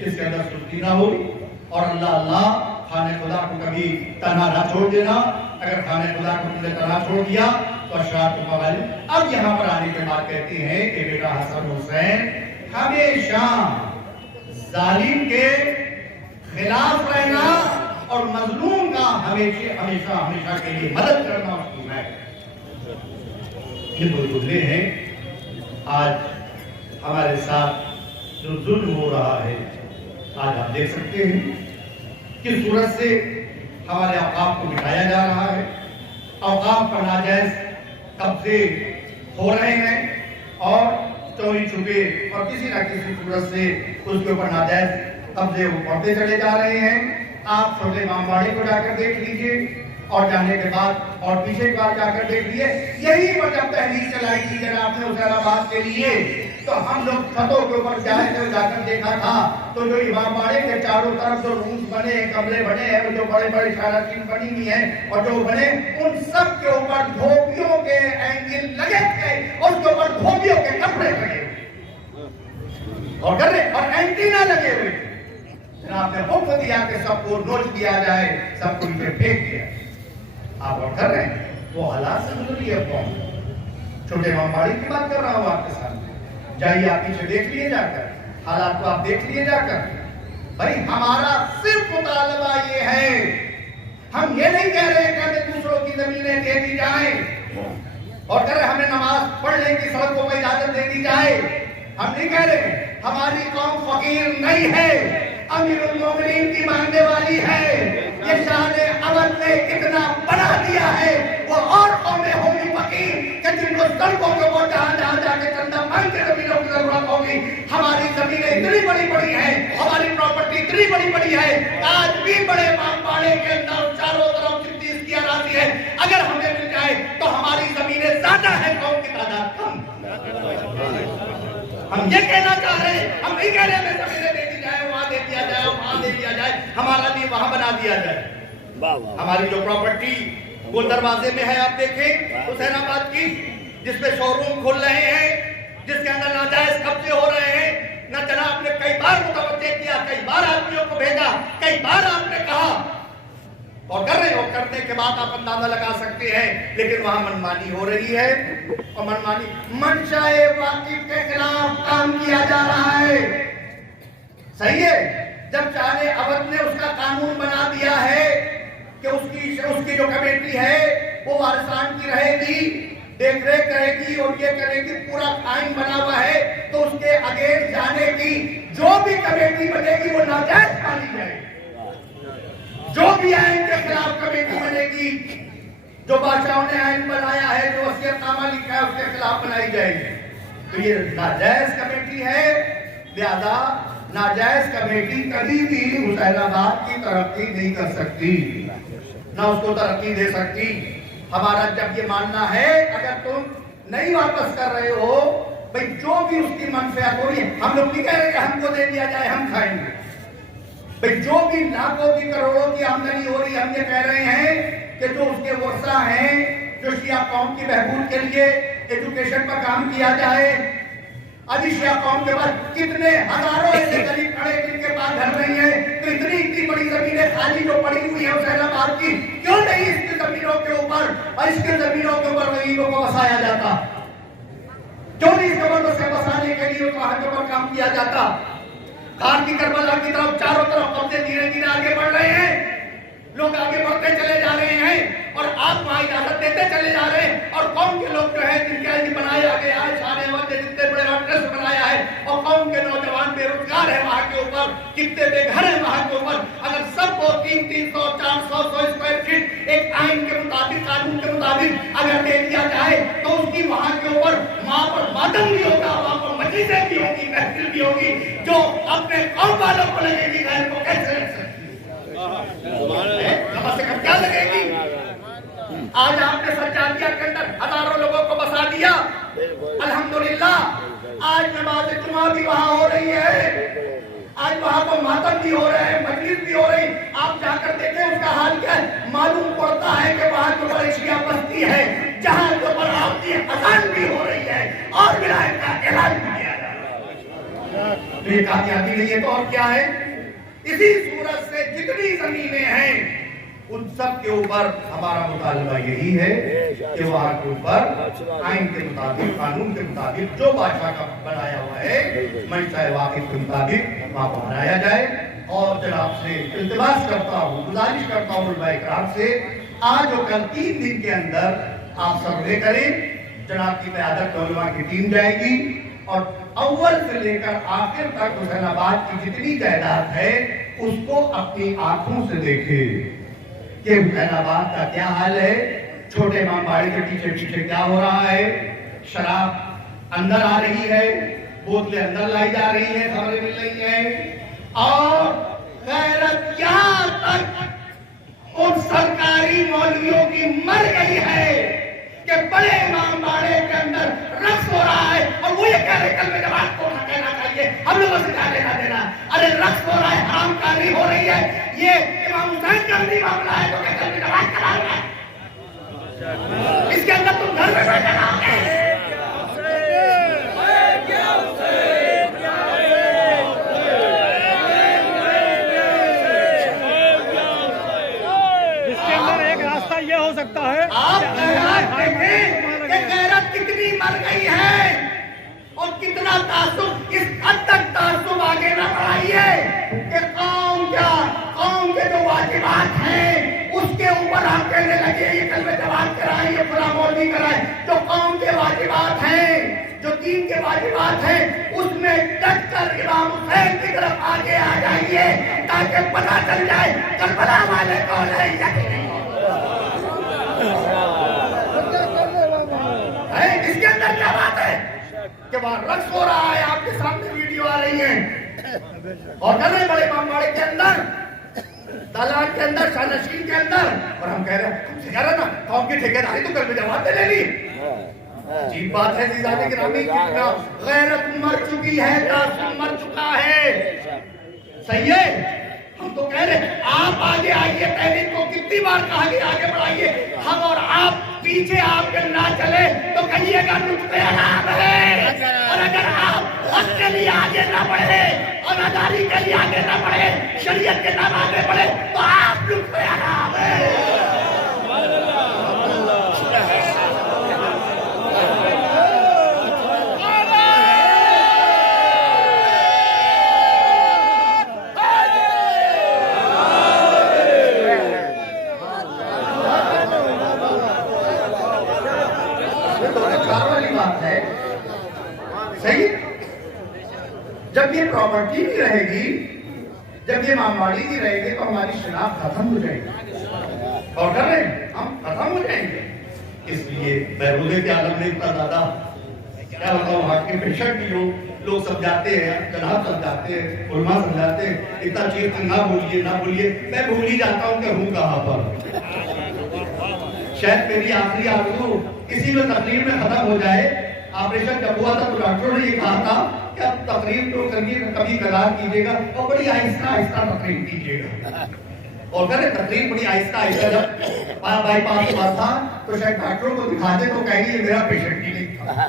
اس کے اندر سستی نہ ہوگی، اور اللہ خانہ خدا کو کبھی تنہا نہ چھوڑ دینا۔ اگر خانہ خدا کو تم نے تنہا چھوڑ دیا تو اشرار تم قبل۔ اب یہاں پر آنے کے بعد کہتی ہیں کہ بیٹا حسن حسین ہمیشہ ظالم کے خلاف رہنا اور مظلوم کا ہمیشہ کے لیے مدد کرنا اس کی ہے۔ یہ دو جملے ہیں آج ہمارے ساتھ جو ظلم ہو رہا ہے، آج آپ دیکھ سکتے ہیں کس صورت سے ہمارے اوقاف کو مٹایا جا رہا ہے، اوقاف پر ناجائز قبضے ہو رہے ہیں اور چوری چھپے اور کسی نہ کسی صورت سے اس کے اوپر ناجائز قبضے بڑھتے چلے جا رہے ہیں۔ آپ چھوٹے امام باڑے کو جا کر دیکھ لیجئے، اور جانے کے بعد اور پیچھے ایک بار جا کر دیکھ لیے، یہی پر جب تحریک چلائی تھی جناب نے حسین آباد کے لیے، تو ہم لوگ چھتوں کے اوپر جا کر دیکھا تھا تو جو امام باڑے کے چاروں طرف جو رومز بنے ہیں، کمرے بنے ہیں، جو بڑے بڑے شارقین بنی ہوئی ہیں اور جو بنے، ان سب کے اوپر دھوبیوں کے اینگل لگے تھے، اس کے اوپر دھوبیوں کے کپڑے لگے اور اینٹینا لگے ہوئے تھے۔ جناب نے حکم دیا کہ سب کو نوچ دیا جائے، سب کو نیچے پھینک دیا۔ آپ اور کر رہے ہیں، وہ حالات سے گزری ہے قوم۔ چھوٹے امام باڑے کی بات کر رہا ہوں آپ کے سامنے، جائیے آپ پیچھے دیکھ لیے جا کر، حالات کو آپ دیکھ لیے جا کر۔ بھائی ہمارا صرف مطالبہ یہ ہے، ہم یہ نہیں کہہ رہے کہ ہمیں دوسروں کی زمینیں دے دی جائیں اور کہہ رہے ہمیں نماز پڑھنے کی سڑکوں کو اجازت دے دی جائے، ہم نہیں کہہ رہے۔ ہماری قوم فقیر نہیں ہے، امیر المومنین کی ماننے والی ہے۔ یہ شان اول نے اتنا بنا دیا ہے، وہ اور قومیں ہوگی فقیر کہ جن کو سڑکوں کے اوپر جہاں جا کے چندہ مانگ کے زمینوں کی ضرورت ہوگی۔ ہماری زمینیں اتنی بڑی بڑی ہیں، ہماری پراپرٹی اتنی بڑی بڑی ہے، آج بھی بڑے امام باڑے کے اندر چاروں طرف جتنی اس کی آراضی ہے، اگر ہمیں مل جائے تو ہماری زمینیں زیادہ ہیں، قوم کی تعداد کم۔ ہم یہ کہنا چاہ رہے ہیں، ہم نہیں کہہ رہے ہمیں زمینیں دے دی جائے، وہاں دے دیا جائے، وہاں دے دیا جائے، ہمارا لیے وہاں بنا دیا جائے۔ ہماری جو پراپرٹی گول دروازے میں ہے، آپ دیکھیں حسین آباد کی، جس پہ شو روم کھل رہے ہیں، جس کے اندر ناجائز قبضے ہو رہے ہیں، نہ جناب نے کئی بار متوجہ کیا، کئی بار آدمیوں کو بھیجا، کئی بار آپ نے کہا اور کر رہے ہو، کرنے کے بعد آپ اندازہ لگا سکتے ہیں، لیکن وہاں منمانی ہو رہی ہے اور منمانی منشاء واقف کے خلاف کام کیا جا رہا ہے۔ صحیح ہے، جب چاہے اودھ نے اس کا قانون بنا دیا ہے کہ اس کی جو کمیٹی ہے وہ وارثان کی رہے گی، دیکھ ریکھ کرے گی اور یہ کرے گی، پورا آئین بنا ہوا ہے، تو اس کے اگینسٹ جانے کی جو بھی کمیٹی بنے گی وہ ناجائز مانی جائے گی۔ جو بھی آئین کے خلاف کمیٹی بنے گی، جو بادشاہوں نے آئین بنایا ہے، جو وصیت نامہ لکھا ہے، اس کے خلاف بنائی جائے گی۔ تو یہ ناجائز کمیٹی ہے، لہذا ناجائز کمیٹی کبھی بھی حسین آباد کی ترقی نہیں کر سکتی، نہ اس کو ترقی دے سکتی۔ ہمارا جب یہ ماننا ہے، اگر تم نہیں واپس کر رہے ہو، بھئی جو بھی اس کی منفعت ہو رہی ہے، ہم لوگ نہیں کہہ رہے کہ ہم کو دے دیا جائے، ہم کھائیں گے۔ بھئی جو بھی لاکھوں کی کروڑوں کی آمدنی ہو رہی ہے، ہم یہ کہہ رہے ہیں کہ جو اس کے ورثہ ہیں، جو شیعہ قوم کی بہبود کے لیے ایجوکیشن پر کام کیا جائے۔ ابھی شیعہ قوم کے بعد کتنے ہزاروں ایسے غریب کھڑے جن کے پاس گھر نہیں ہے، تو اتنی بڑی زمینیں خالی جو پڑی ہوئی ہیں حسین آباد کی، کیوں نہیں اس کی زمینوں کے اوپر اور اس کی زمینوں کے اوپر غریبوں کو بسایا جاتا؟ کیوں نہیں اس قبر سے بسانے کے لیے وہاں کے اوپر کام کیا جاتا؟ خان کی کربلا کی طرف چاروں طرف قبضے دھیرے دھیرے آگے بڑھ رہے ہیں، لوگ آگے بڑھتے چلے جا رہے ہیں اور آپ وہاں اجازت دیتے چلے جا رہے ہیں، اور قوم کے لوگ جو ہے جن کے لیے بنایا گیا ہے شان اودھ نے جتنے بڑے ٹرسٹ بنایا ہے، اور قوم کے نوجوان بے روزگار ہیں وہاں کے اوپر، کتنے بے گھر ہیں وہاں کے اوپر، اگر سب کو 300 400 اسکوائر فٹ ایک آئین کے مطابق قانون کے مطابق اگر دے دیا جائے تو اس کی وہاں کے اوپر وہاں پر ماتم بھی ہوگا، وہاں پر مجلسیں بھی ہوگی، محفل بھی ہوگی، جو اپنے قوم والوں کو لگے گی غیر کو کیسے لگ سکتی کیا لگے گی؟ آج آپ نے سجادیہ کے اندر ہزاروں لوگوں کو بسا دیا، الحمدللہ آج نماز جمعہ بھی وہاں ہو رہی ہے، آج وہاں کو ماتم بھی ہو رہے ہیں، مجلس بھی ہو رہی، آپ جا کر دیکھیں اس کا حال کیا ہے، معلوم پڑتا ہے کہ وہاں جو بڑی شیعہ بستی ہے جہاں جو پر آپ کی اذان بھی ہو رہی ہے اور ولایت کا اعلان بھی کیا جا رہا ہے۔ تو یہ قادیانی نہیں ہے تو اور کیا ہے؟ اسی صورت سے جتنی زمینیں ہیں ان سب کے اوپر ہمارا مطالبہ یہی ہے کہ وہاں کے اوپر آئین کے مطابق، قانون کے مطابق جو بادشاہ کا بنایا ہوا ہے معیشت واقف کے مطابق وہاں کو بنایا جائے۔ اور جناب سے التماس کرتا ہوں، گزارش کرتا ہوں علماء کرام سے، آج اور کل 3 دن کے اندر آپ سروے کریں، جناب کی قیادت علماء کی ٹیم جائے گی اور اول سے لے کر آخر تک حسین آباد کی جتنی جائیداد ہے اس کو اپنی آنکھوں سے دیکھے کہ حسین آباد کا کیا حال ہے، چھوٹے امام باڑی کے پیچھے پیچھے کیا ہو رہا ہے، شراب اندر آ رہی ہے، بوتلیں اندر لائی جا رہی ہیں، خبریں مل رہی ہیں، اور غیرت یہاں تک ان سرکاری مولویوں کی مر گئی ہے کہ بڑے امام باڑے کے اندر رقص ہو رہا ہے اور وہ یہ کہہ رہے کل میں جماعت کو نہ کہنا چاہیے، ہم لوگوں سے کیا لینا دینا، ارے رقص ہو رہا ہے، حرام کاری ہو رہی ہے، یہ امام حسین کا نہیں معاملہ ہے تو کہ کل میں جماعت کرا رہا ہے، اس کے اندر تم گھر میں بیٹھے رہو گے۔ آپ دیکھیں کہ غیرت کتنی مر گئی ہے اور کتنا تعصب، اس حد تک تعصب آگے نہ بڑھائیے کہ قوم کے جو واجبات ہیں اس کے اوپر آپ کہنے لگے یہ کلمہ جواب کرائیں، یہ فلاں مولوی کرائیں۔ جو قوم کے واجبات ہیں، جو دین کے واجبات ہیں، اس میں ڈٹ کر امام حسین کی طرف آگے آ جائیے تاکہ پتہ چل جائے کربلا والے کون ہیں یا نہیں۔ اس کے اندر کیا بات ہے کہ وہاں رقص ہو رہا ہے، آپ کے سامنے ویڈیو آ رہی ہیں اور کر رہے بڑے امام باڑے کے اندر، دالان کے اندر، شانشین کے اندر، اور ہم کہہ رہے ہیں، ہم سے کہہ رہے ہیں نا قوم کی ٹھیکیداری تو کل میں جواب دے لے لی۔ عجیب بات ہے عزیزان گرامی، کتنا غیرت مر چکی ہے، تعصب مر چکا ہے۔ صحیح ہے، ہم تو کہہ رہے ہیں آپ آگے آئیے، تحریک کو کتنی بار کہا کہ آگے بڑھائیے، ہم اور آپ پیچھے آپ کے نہ چلے تو کہیے گا نطفے حرام ہے، اور اگر آپ حق کے لیے آگے نہ بڑھے اور اداری کے لیے آگے نہ بڑھے، شریعت کے نام آگے بڑھے تو آپ نطفے حرام ہے۔ جب یہ پراپرٹی نہیں رہے گی، جب یہ ماماڑی نہیں رہے گی تو ہماری شناخت ختم ہو جائے گی اور کر رہے ہیں ہم ختم ہو جائیں گے۔ اس لیے بیروزے کے عالم میں اتنا زیادہ کیا بتاؤں، ہاتھ کے پیشنٹ بھی ہوں، لوگ سمجھاتے ہیں، جناب سمجھاتے ہیں، علماء سمجھاتے ہیں، اتنا چیز نہ بولیے نہ بولیے، میں بھول ہی جاتا ہوں کہ ہوں کہاں پر۔ شاید میری آخری آرزو اسی میں تقریر میں ختم ہو جائے۔ آپریشن جب ہوا تھا تو ڈاکٹروں نے یہ کہا تھا کہ اب تقریر تو کبھی کبھار کیجیے گا اور بڑی آہستہ آہستہ تقریر کیجیے گا، اور کرے تقریر بڑی آہستہ آہستہ۔ جب بائی پاس ہوا تھا تو شاید ڈاکٹروں کو دکھاتے تو کہیں یہ میرا پیشنٹ ہی نہیں تھا،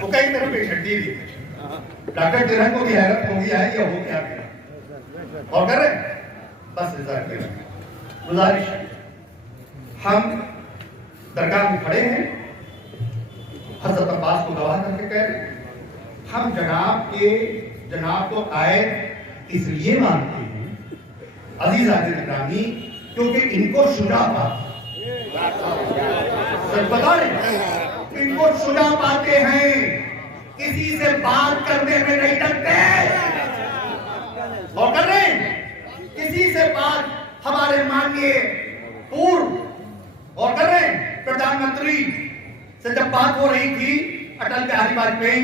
تو کہیں میرا پیشنٹ ہی نہیں تھا۔ ڈاکٹر جنہوں کو بھی حیرت ہوگی ہے یہ ہو کیا گیا، اور کرے بس گزارش ہم درگاہ میں کھڑے ہیں، حضرت عباس کو گواہ کر کے کہہ رہے ہیں، ہم جناب کو قائد اس لیے مانتے ہیں عزیزان گرامی کیونکہ ان کو شجاع پاتے، سچ بتا رہے ہیں، ان کو شجاع پاتے ہیں، کسی سے بات کرنے میں نہیں ڈرتے، اور کر رہے ہیں کسی سے بات، ہمارے مانیے پورو اور کر رہے ہیں پردھان منتری سے جب بات ہو رہی تھی، اٹل بہاری واجپئی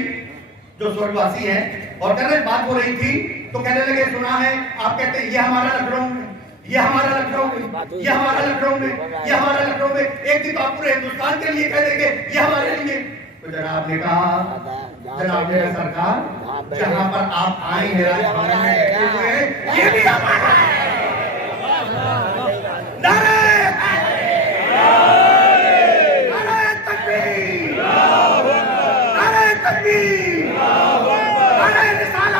جو سورگواسی ہیں، اور کر رہے بات ہو رہی تھی تو کہنے لگے سنا ہے آپ کہتے ہیں یہ ہمارا لکھنؤ میں، یہ ہمارا لکھنؤ میں، یہ ہمارا لکھنؤ میں، یہ ہمارا لکھنؤ میں، ایک دن تو آپ پورے ہندوستان کے لیے کہہ دیں گے یہ ہمارے لیے۔ تو جناب نے کہا، جناب نے سرکار جہاں پر آپ آئے ہیں راج بھون میں بیٹھے ہوئے ہیں یہ بھی ہمارا ہے۔ نعرہ تکبیر، نعرہ رسالت،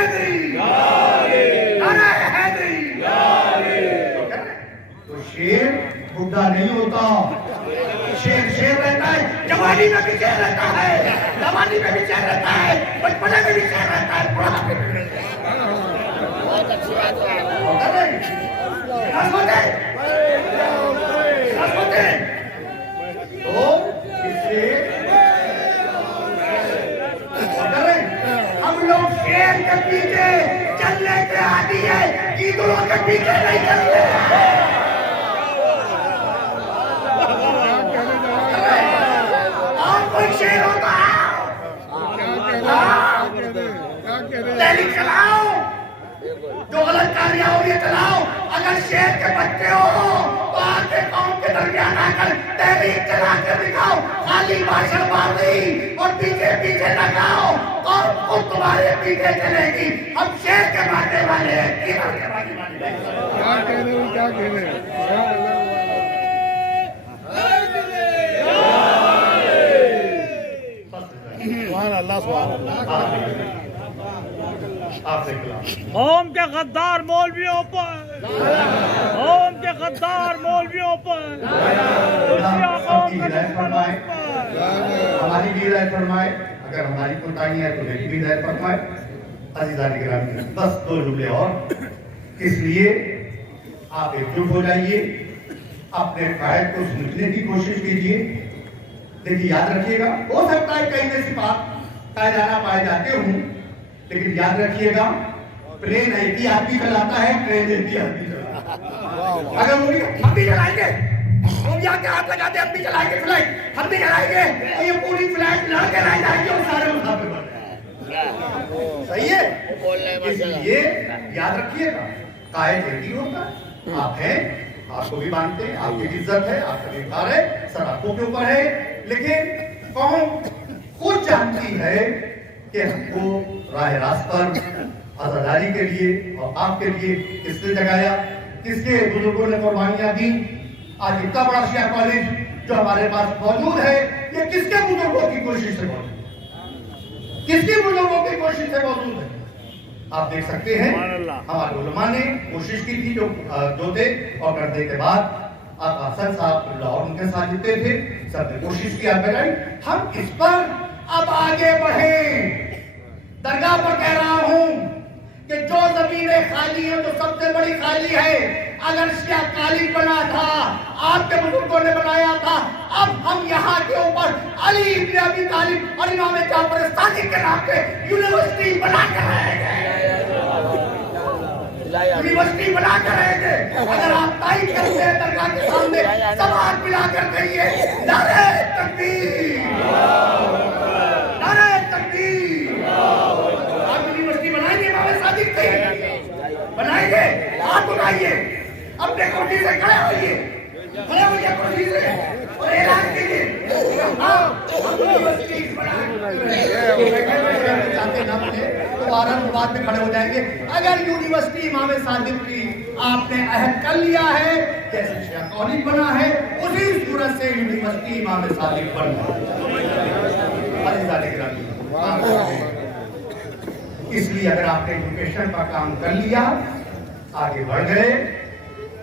حیدری، نعرہ حیدری۔ تو شیر بڈھا نہیں ہوتا، شیر شیر رہتا ہے، جوانی میں بھی شیر رہتا ہے، جوانی میں بھی شیر رہتا ہے، بچپنے میں بھی شیر رہتا ہے، بڑھاپے میں بھی رہتا ہے۔ بہت اچھی بات ہے۔ تو اس سے ہم لوگ شیر کے پیچھے چلنے کے عادی ہے، گیدڑوں کے پیچھے نہیں چلتے ہیں۔ اور کوئی شیر ہوتا ہے تحریک چلاؤ، جو غلط کاریاں ہو یہ چلاؤ، اگر شیر کے بچے ہو تو آپ کے قوم کے درمیان آ کر تحریک چلا کر دکھاؤ، خالی بھاشن بازی اور پیچھے پیچھے نہ جاؤ، اور خود تمہارے پیچھے چلے گی۔ ہم شیر کے ماننے والے ہیں، کیڑوں کے ماننے والے ہیں۔ کیا کہہ رہے ہیں، کیا کہہ رہے ہیں؟ سبحان اللہ، سبحان اللہ۔ آپ سے کلام قوم کے غدار مولویوں پر، قوم کے غدار مولویوں پر، سب کی ہدایت فرمائے، ہماری بھی ہدایت فرمائے، اگر ہماری کوتاہی ہے تو میری بھی ہدایت فرمائے۔ عزیزان گرامی، بس دو جملے اور، اس لیے آپ ایک جٹ ہو جائیے، اپنے قائد کو سمجھنے کی کوشش کیجیے۔ دیکھیے یاد رکھیے گا، ہو سکتا ہے کئی میں صفات قائدانہ پائے جاتے ہوں، لیکن یاد رکھیے گا پلین ایک ہی آدمی چلاتا ہے، ٹرین ایک ہی آدمی چلاتا ہے۔ اگر وہ بھی ہم بھی چلائیں گے، وہ بھی آ کے ہاتھ لگاتے ہم بھی چلائیں گے فلائٹ، ہم بھی چلائیں گے تو یہ پوری فلائٹ لڑ کے رہ جائے گی اور سارے مسافر بن جائیں گے۔ صحیح ہے؟ اس لیے یاد رکھیے گا قائد ایک ہی ہوتا ہے، آپ ہیں، آپ کو بھی مانتے ہیں، آپ کی عزت ہے، آپ کا وقار ہے، سر آنکھوں کے اوپر ہے، لیکن قوم خود جانتی ہے کہ ہم کو راہ راست پر آزاداری کے لیے اور آپ کے لیے کس نے جگایا، کس کے بزرگوں نے قربانیاں دی۔ آج اتنا بڑا شیعہ کالج جو ہمارے پاس موجود ہے، یہ کس کے بزرگوں کی کوشش سے موجود ہے، کس کے بزرگوں کی کوشش سے موجود ہے۔ آپ دیکھ سکتے ہیں ہمارے علماء نے کوشش کی تھی، جو تھے اور کرنے کے بعد آقا حسن صاحب اللہ اور ان کے ساتھ جتنے تھے سب نے کوشش کیا بھائی ہم اس پر اب آگے بڑھیں۔ درگاہ پر کہہ رہا ہوں کہ جو زمینیں خالی ہیں، جو سب سے بڑی خالی ہے، اگر شیعہ کالج بنا تھا، آپ کے بزرگوں نے بنایا تھا، اب ہم یہاں کے اوپر علی ابن ابی طالب اور امام جعفر صادق کے نام پہ یونیورسٹی بنا کر رہیں گے، یونیورسٹی بنا کر رہیں گے۔ اگر آپ تائید کرتے ہیں درگاہ کے سامنے سب ہاتھ ملا کر کہیے نعرہ تکبیر، نعرہ تکبیر۔ آپ یونیورسٹی بنائیں گے امام صادق کی؟ بنائیں گے؟ ہاتھ اٹھائیے، اپنے کرسی سے کھڑے ہوئیے، کھڑے ہوئیے کرسی سے اور اعلان کیجیے چاہتے نہ بنے تو آرام بعد میں کھڑے ہو جائیں گے۔ اگر یونیورسٹی امام صادق کی آپ نے عہد کر لیا ہے، جیسے شیعہ کالج بنا ہے، اسی صورت سے یونیورسٹی امام صادق بننا ہے۔ اس لیے اگر آپ نے ایجوکیشن کا کام کر لیا، آگے بڑھ گئے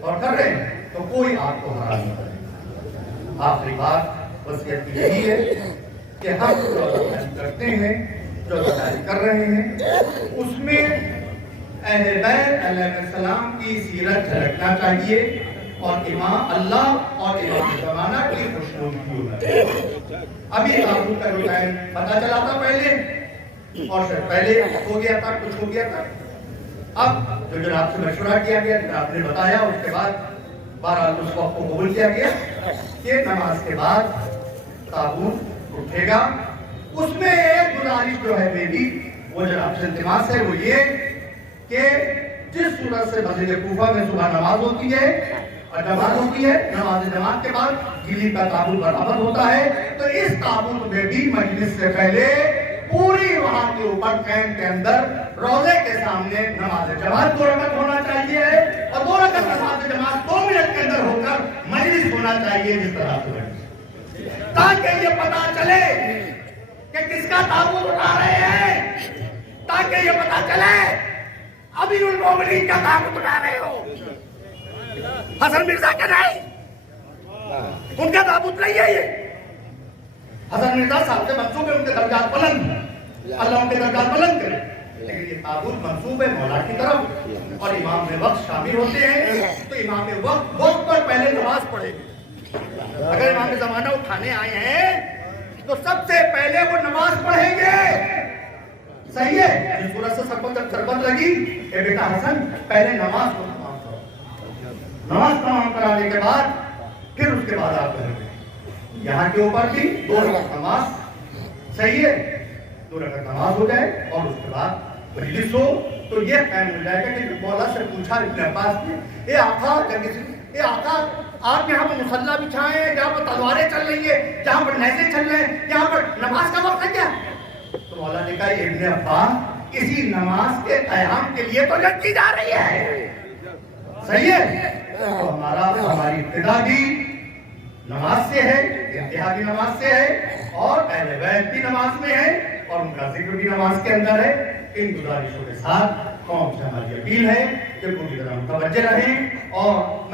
اور کر رہے ہیں تو کوئی آپ کو ہرا نہیں کرے۔ آخری بات وصیت کی یہی ہے کہ ہم جو کرتے ہیں، جو تیاری کر رہے ہیں، اس میں اہل بیت علیہ السلام کی سیرت جھلکنا چاہیے اور امام اللہ اور امام زمانہ کی خوشنودی ہونا چاہیے۔ ابھی تابوت کا جو ٹائم پتہ چلا تھا پہلے، اور شاید پہلے ہو گیا تھا، کچھ ہو گیا تھا، اب جو جناب سے مشورہ کیا گیا، جناب نے بتایا، اس کے بعد بہرحال اس وقت کو قبول کیا گیا کہ نماز کے بعد تابوت اٹھے گا۔ اس میں ایک گزارش جو ہے میری وہ جناب سے التماس ہے، وہ یہ کہ جس صورت سے مسجد کوفہ میں صبح نماز ہوتی ہے اور جماعت ہوتی ہے، نماز جماعت کے بعد گلی کا تابوت برآمد ہوتا ہے، تو اس تابوت میں بھی مجلس سے پہلے پوری وہاں کے اوپر کیمپ کے اندر روضے کے سامنے نماز جماعت 2 رکعت ہونا چاہیے اور 2 رکعت نماز جماعت 2 منٹ کے اندر ہو کر مجلس ہونا چاہیے جس طرح سے، تاکہ یہ پتا چلے کہ کس کا تابوت اٹھا رہے ہیں۔ تاکہ یہ پتا چلے امیر المومنین کا تعاقب اٹھا رہے ہو. حسن مرزا کا نہیں, ان کا تعاقب نہیں ہے. یہ حسن مرزا صاحب سے منصوب ہے ان کے درجات بلند, اللہ ان کے درجات بلند کرے, لیکن یہ تعاقب منصوب ہے مولا کی طرف. اور امام میں وقت شامل ہوتے ہیں تو امام وقت پر پہلے نماز پڑھے. اگر امام زمانہ اٹھانے آئے ہیں تو سب سے پہلے وہ نماز پڑھیں گے. صحیح ہے, جس صورت سے سربت لگی اے بیٹا حسن پہلے نماز کو تمام کرو. نماز تمام کرانے کے بعد پھر اس کے بعد آپ کریں گے. یہاں کے اوپر بھی 2 رکعت نماز. صحیح ہے, 2 رکعت نماز ہو جائے اور اس کے بعد مجلس ہو تو یہ قائم ہو جائے گا کہ مولا سے پوچھا ابن عباس نے, اے آقا آپ یہاں پر مسلح بچھائے ہیں, جہاں پر تلواریں چل رہی ہیں, جہاں پر نیزے چل رہے ہیں, یہاں پر نماز کا وقت ہے کیا؟ تو مولا نے کہا ابن عباس اسی نماز کے قیام کے لیے تو لڑکی جا رہی ہے. صحیح ہے, تو ہماری ابتدا بھی نماز سے ہے, انتہا بھی نماز سے ہے, اور اہل بیت بھی نماز میں ہے, اور ان کا ذکر بھی نماز کے اندر ہے. ان گزارشوں کے ساتھ قوم سے ہماری اپیل ہے کہ پوری طرح متوجہ رہیں, اور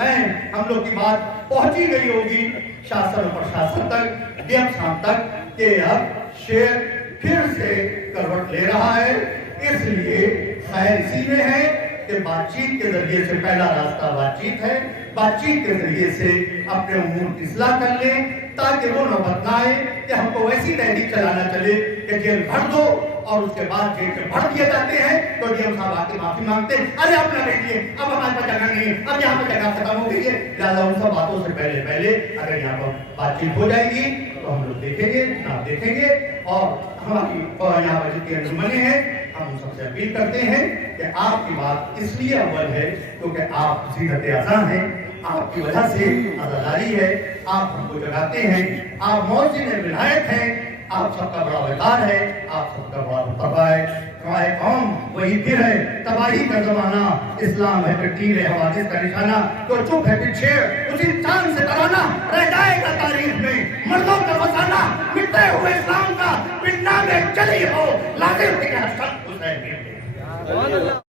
ہم لوگ کی بات پہنچی گئی ہوگی شاسن و پرشاسن تک, ڈی ایم صاحب تک, کہ اب شیر پھر سے کروٹ لے رہا ہے. اس لیے خیر اسی میں ہے کہ بات چیت کے ذریعے سے پہلا راستہ بات چیت ہے. بات چیت کے ذریعے سے اپنے امور کی اصلاح کر لیں تاکہ وہ نوبت نہ آئے کہ ہم کو ویسی تحریک چلانا چلے کہ جیل بھر دو اور اس کے بعد جیل سے بھر دیے جاتے ہیں تو ڈی ایم صاحب آ کے معافی مانگتے ہیں, ارے آپ نہ بیٹھیے, اب ہمارے پاس جگہ نہیں ہے, اب یہاں پہ جگہ ختم ہو گئی ہے. لہٰذا ان سب باتوں سے پہلے اگر یہاں پر بات چیت ہو جائے گی تو ہم لوگ دیکھیں گے, جناب دیکھیں گے. اور ہماری یہاں پر جتنی انجمنیں ہیں ہم ان سب سے اپیل کرتے ہیں کہ آپ کی بات اس لیے اول ہے کیونکہ آپ زینت اذان ہیں, آپ کی وجہ سے عزاداری ہے, آپ ہم کو جگاتے ہیں, آپ مؤذن ولایت ہیں, آپ سب کا بڑا وقار ہے, آپ سب کا بڑا مرتبہ ہے. ہمارے قوم وہی پھر ہے, تباہی کا زمانہ, اسلام ہے پھر تیر حوادث کا نشانہ, تو چپ ہے پھر شیر, اسی چاند سے ترانہ رہ جائے گا تاریخ میں مردوں کا فسانہ, مٹتے ہوئے اسلام کا پنڈا میں چلی ہو لازم ہے کہ ہر شخص حسین